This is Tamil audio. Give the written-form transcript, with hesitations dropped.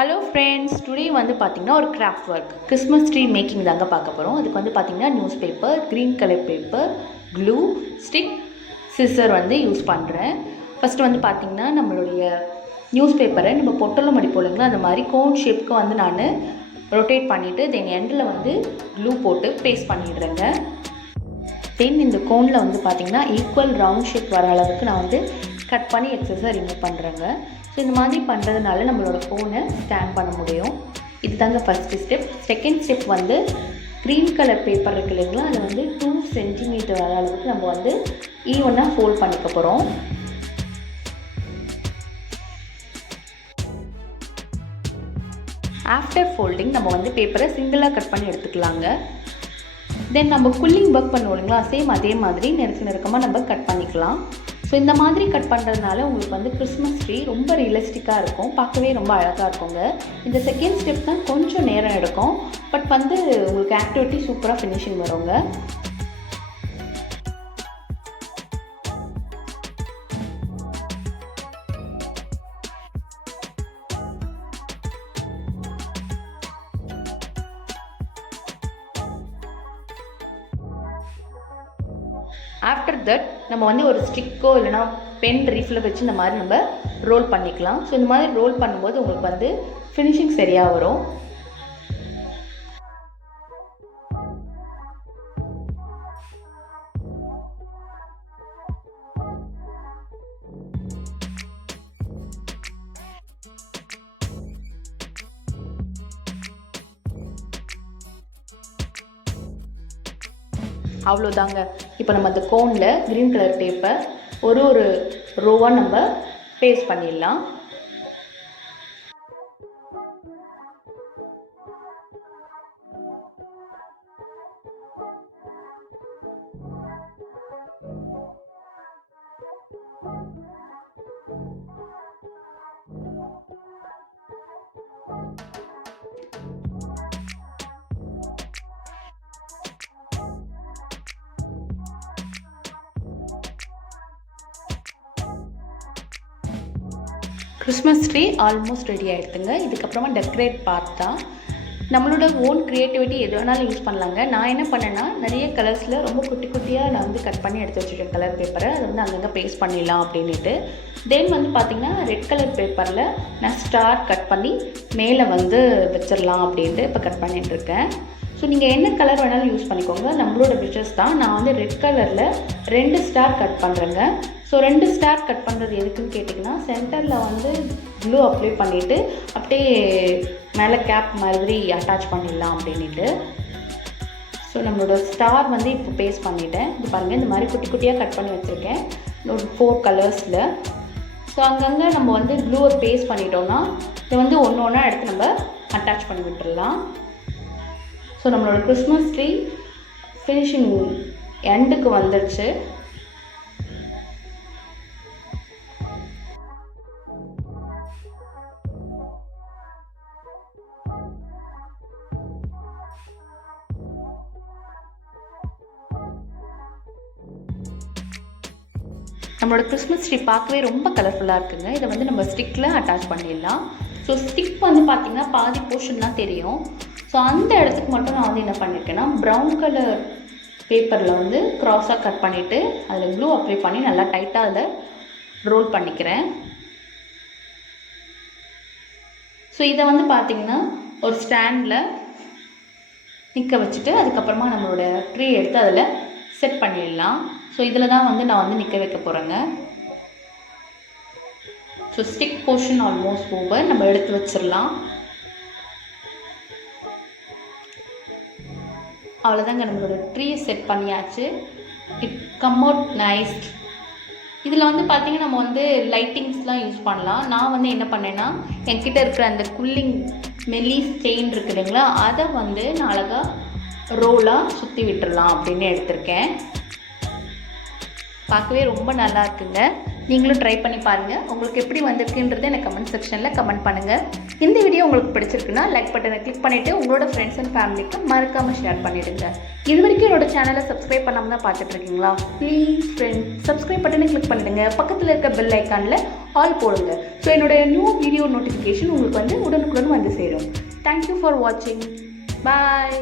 ஹலோ ஃப்ரெண்ட்ஸ், டுடே வந்து பார்த்திங்கன்னா ஒரு craft work Christmas tree making தாங்க பார்க்க போகிறோம். அதுக்கு வந்து பார்த்திங்கன்னா news paper, green colour paper, glue stick, scissor வந்து யூஸ் பண்ணுறேன். ஃபஸ்ட்டு வந்து பார்த்திங்கன்னா நம்மளுடைய நியூஸ் பேப்பரை நம்ம பொட்டலம் அடிப்போம் இல்லைங்களா, அந்த மாதிரி கோன் ஷேப்புக்கு வந்து நான் ரொட்டேட் பண்ணிவிட்டு தென் எண்டில் வந்து க்ளூ போட்டு பேஸ்ட் பண்ணிடுறேங்க. தென் இந்த கோனில் வந்து பார்த்திங்கன்னா ஈக்குவல் ரவுண்ட் ஷேப் வர அளவுக்கு நான் வந்து கட் பண்ணி எக்ஸஸை ரிமூவ் பண்ணுறேங்க. ஸோ இந்த மாதிரி பண்ணுறதுனால நம்மளோட ஃபோனை ஸ்டாண்ட் பண்ண முடியும். இது தாங்க ஃபஸ்ட்டு ஸ்டெப். செகண்ட் ஸ்டெப் வந்து க்ரீன் கலர் பேப்பர் இருக்குது இல்லைங்களா, அதை வந்து 2 சென்டிமீட்டர் வர அளவுக்கு நம்ம வந்து ஈவனாக ஃபோல்ட் பண்ணிக்க போகிறோம். ஆஃப்டர் ஃபோல்டிங் நம்ம வந்து பேப்பரை சிங்கிளாக கட் பண்ணி எடுத்துக்கலாங்க. தென் நம்ம குல்லிங் ஒர்க் பண்ணுவோம் இல்லைங்களா, சேம் அதே மாதிரி நெருக்கமாக நம்ம கட் பண்ணிக்கலாம். ஸோ இந்த மாதிரி கட் பண்ணுறதுனால உங்களுக்கு வந்து கிறிஸ்மஸ் ட்ரீ ரொம்ப ரியலிஸ்டிக்காக இருக்கும், பார்க்கவே ரொம்ப அழகாக இருக்குங்க. இந்த செகண்ட் ஸ்டெப் தான் கொஞ்சம் நேரம் எடுக்கும், பட் வந்து உங்களுக்கு ஆக்டிவிட்டி சூப்பராக ஃபினிஷிங் வருங்க. ஆஃப்டர் தட் நம்ம வந்து ஒரு ஸ்டிக்கோ இல்லைனா பென் ரீஃபில் வச்சு இந்த மாதிரி நம்ம ரோல் பண்ணிக்கலாம். ஸோ இந்த மாதிரி ரோல் பண்ணும்போது உங்களுக்கு வந்து ஃபினிஷிங் சரியாக வரும். அவ்வளோதாங்க. இப்போ நம்ம அந்த கோனில் க்ரீன் கலர் பேப்பர் ஒரு ரோவாக நம்ம பேஸ்ட் பண்ணிடலாம். கிறிஸ்மஸ் ட்ரீ ஆல்மோஸ்ட் ரெடி ஆகிடுதுங்க. இதுக்கப்புறமா டெக்கரேட் பார்த்தா நம்மளோட ஓன் க்ரியேட்டிவிட்டி எது வேணாலும் யூஸ் பண்ணலாங்க. நான் என்ன பண்ணேன்னா நிறைய கலர்ஸில் ரொம்ப குட்டி குட்டியாக நான் வந்து கட் பண்ணி எடுத்து வச்சுருக்கேன் கலர் பேப்பரை. அதை வந்து அங்கங்கே பேஸ்ட் பண்ணிடலாம் அப்படின்ட்டு. தென் வந்து பார்த்திங்கன்னா ரெட் கலர் பேப்பரில் நான் ஸ்டார் கட் பண்ணி மேலே வந்து வச்சிடலாம் அப்படின்ட்டு இப்போ கட் பண்ணிகிட்ருக்கேன். ஸோ நீங்கள் என்ன கலர் வேணாலும் யூஸ் பண்ணிக்கோங்க, நம்மளோட விஷஸ் தான். நான் வந்து ரெட் கலரில் 2 ஸ்டார் கட் பண்ணுறேங்க. ஸோ 2 ஸ்டார் கட் பண்ணுறது எதுக்குன்னு கேட்டிங்கன்னா, சென்டரில் வந்து க்ளூ அப்ளை பண்ணிவிட்டு அப்படியே மேலே கேப் மாதிரி அட்டாச் பண்ணிடலாம் அப்படின்ட்டு. ஸோ நம்மளோட ஸ்டார் வந்து இப்போ பேஸ்ட் பண்ணிவிட்டேன். இது பாருங்கள், இந்த மாதிரி குட்டி குட்டியாக கட் பண்ணி வச்சுருக்கேன் ஒரு 4 கலர்ஸில். ஸோ அங்கங்கே நம்ம வந்து க்ளூவை பேஸ்ட் பண்ணிட்டோன்னா இதை வந்து ஒன்று ஒன்றா எடுத்து நம்ம அட்டாச் பண்ணி விட்டுடலாம். ஸோ நம்மளோட கிறிஸ்மஸ் ட்ரீ ஃபினிஷிங் எண்டுக்கு வந்துடுச்சு. நம்மளோட கிறிஸ்மஸ் ட்ரீ பார்க்கவே ரொம்ப கலர்ஃபுல்லாக இருக்குங்க. இதை வந்து நம்ம ஸ்டிக்கில் அட்டாச் பண்ணிடலாம். ஸோ ஸ்டிக் வந்து பார்த்திங்கன்னா பாதி போர்ஷன் தான் தெரியும். ஸோ அந்த இடத்துக்கு மட்டும் நான் வந்து என்ன பண்ணியிருக்கேன்னா ப்ரௌன் கலர் பேப்பரில் வந்து க்ராஸாக கட் பண்ணிவிட்டு அதில் க்ளூ அப்ளை பண்ணி நல்லா டைட்டாக அதில் ரோல் பண்ணிக்கிறேன். ஸோ இதை வந்து பார்த்திங்கன்னா ஒரு ஸ்டாண்டில் நிற்க வச்சுட்டு அதுக்கப்புறமா நம்மளோட ட்ரீ எடுத்து அதில் செட் பண்ணிடலாம். ஸோ இதில் தான் வந்து நான் வந்து நிற்க வைக்க போகிறேங்க. So stick portion almost over, நம்ம எடுத்து வச்சிடலாம். அவ்வளோதாங்க, நம்மளோட ட்ரீயை செட் பண்ணியாச்சு. It come out nice. இதில் வந்து பார்த்திங்கன்னா நம்ம வந்து லைட்டிங்ஸ்லாம் யூஸ் பண்ணலாம். நான் வந்து என்ன பண்ணேன்னா என்கிட்ட இருக்கிற அந்த குல்லிங் மெல்லிஸ் செயின் இருக்குது இல்லைங்களா, அதை வந்து நான் அழகாக ரோலாக சுற்றி விட்டுடலாம் அப்படின்னு எடுத்திருக்கேன். பார்க்கவே ரொம்ப நல்லா இருக்குங்க. நீங்களும் ட்ரை பண்ணி பாருங்கள். உங்களுக்கு எப்படி வந்திருக்குன்றதை எனக்கு கமெண்ட் செக்ஷனில் கமெண்ட் பண்ணுங்கள். இந்த வீடியோ உங்களுக்கு பிடிச்சிருக்குன்னா லைக் பட்டனை கிளிக் பண்ணிவிட்டு உங்களோட ஃப்ரெண்ட்ஸ் அண்ட் ஃபேமிலிக்கு மறக்காமல் ஷேர் பண்ணிவிடுங்க. இது வரைக்கும் என்னோட சேனலை சப்ஸ்கிரைப் பண்ணாமல் தான் பார்த்துட்ருக்கீங்களா? ப்ளீஸ் ஃப்ரெண்ட் சப்ஸ்கிரைப் பட்டனை கிளிக் பண்ணிவிடுங்க. பக்கத்தில் இருக்க பெல் ஐக்கானில் ஆல் போடுங்க. ஸோ என்னோடய நியூ வீடியோ நோட்டிஃபிகேஷன் உங்களுக்கு உடனுக்குடன் வந்து சேரும். தேங்க்யூ ஃபார் வாட்சிங். பாய்.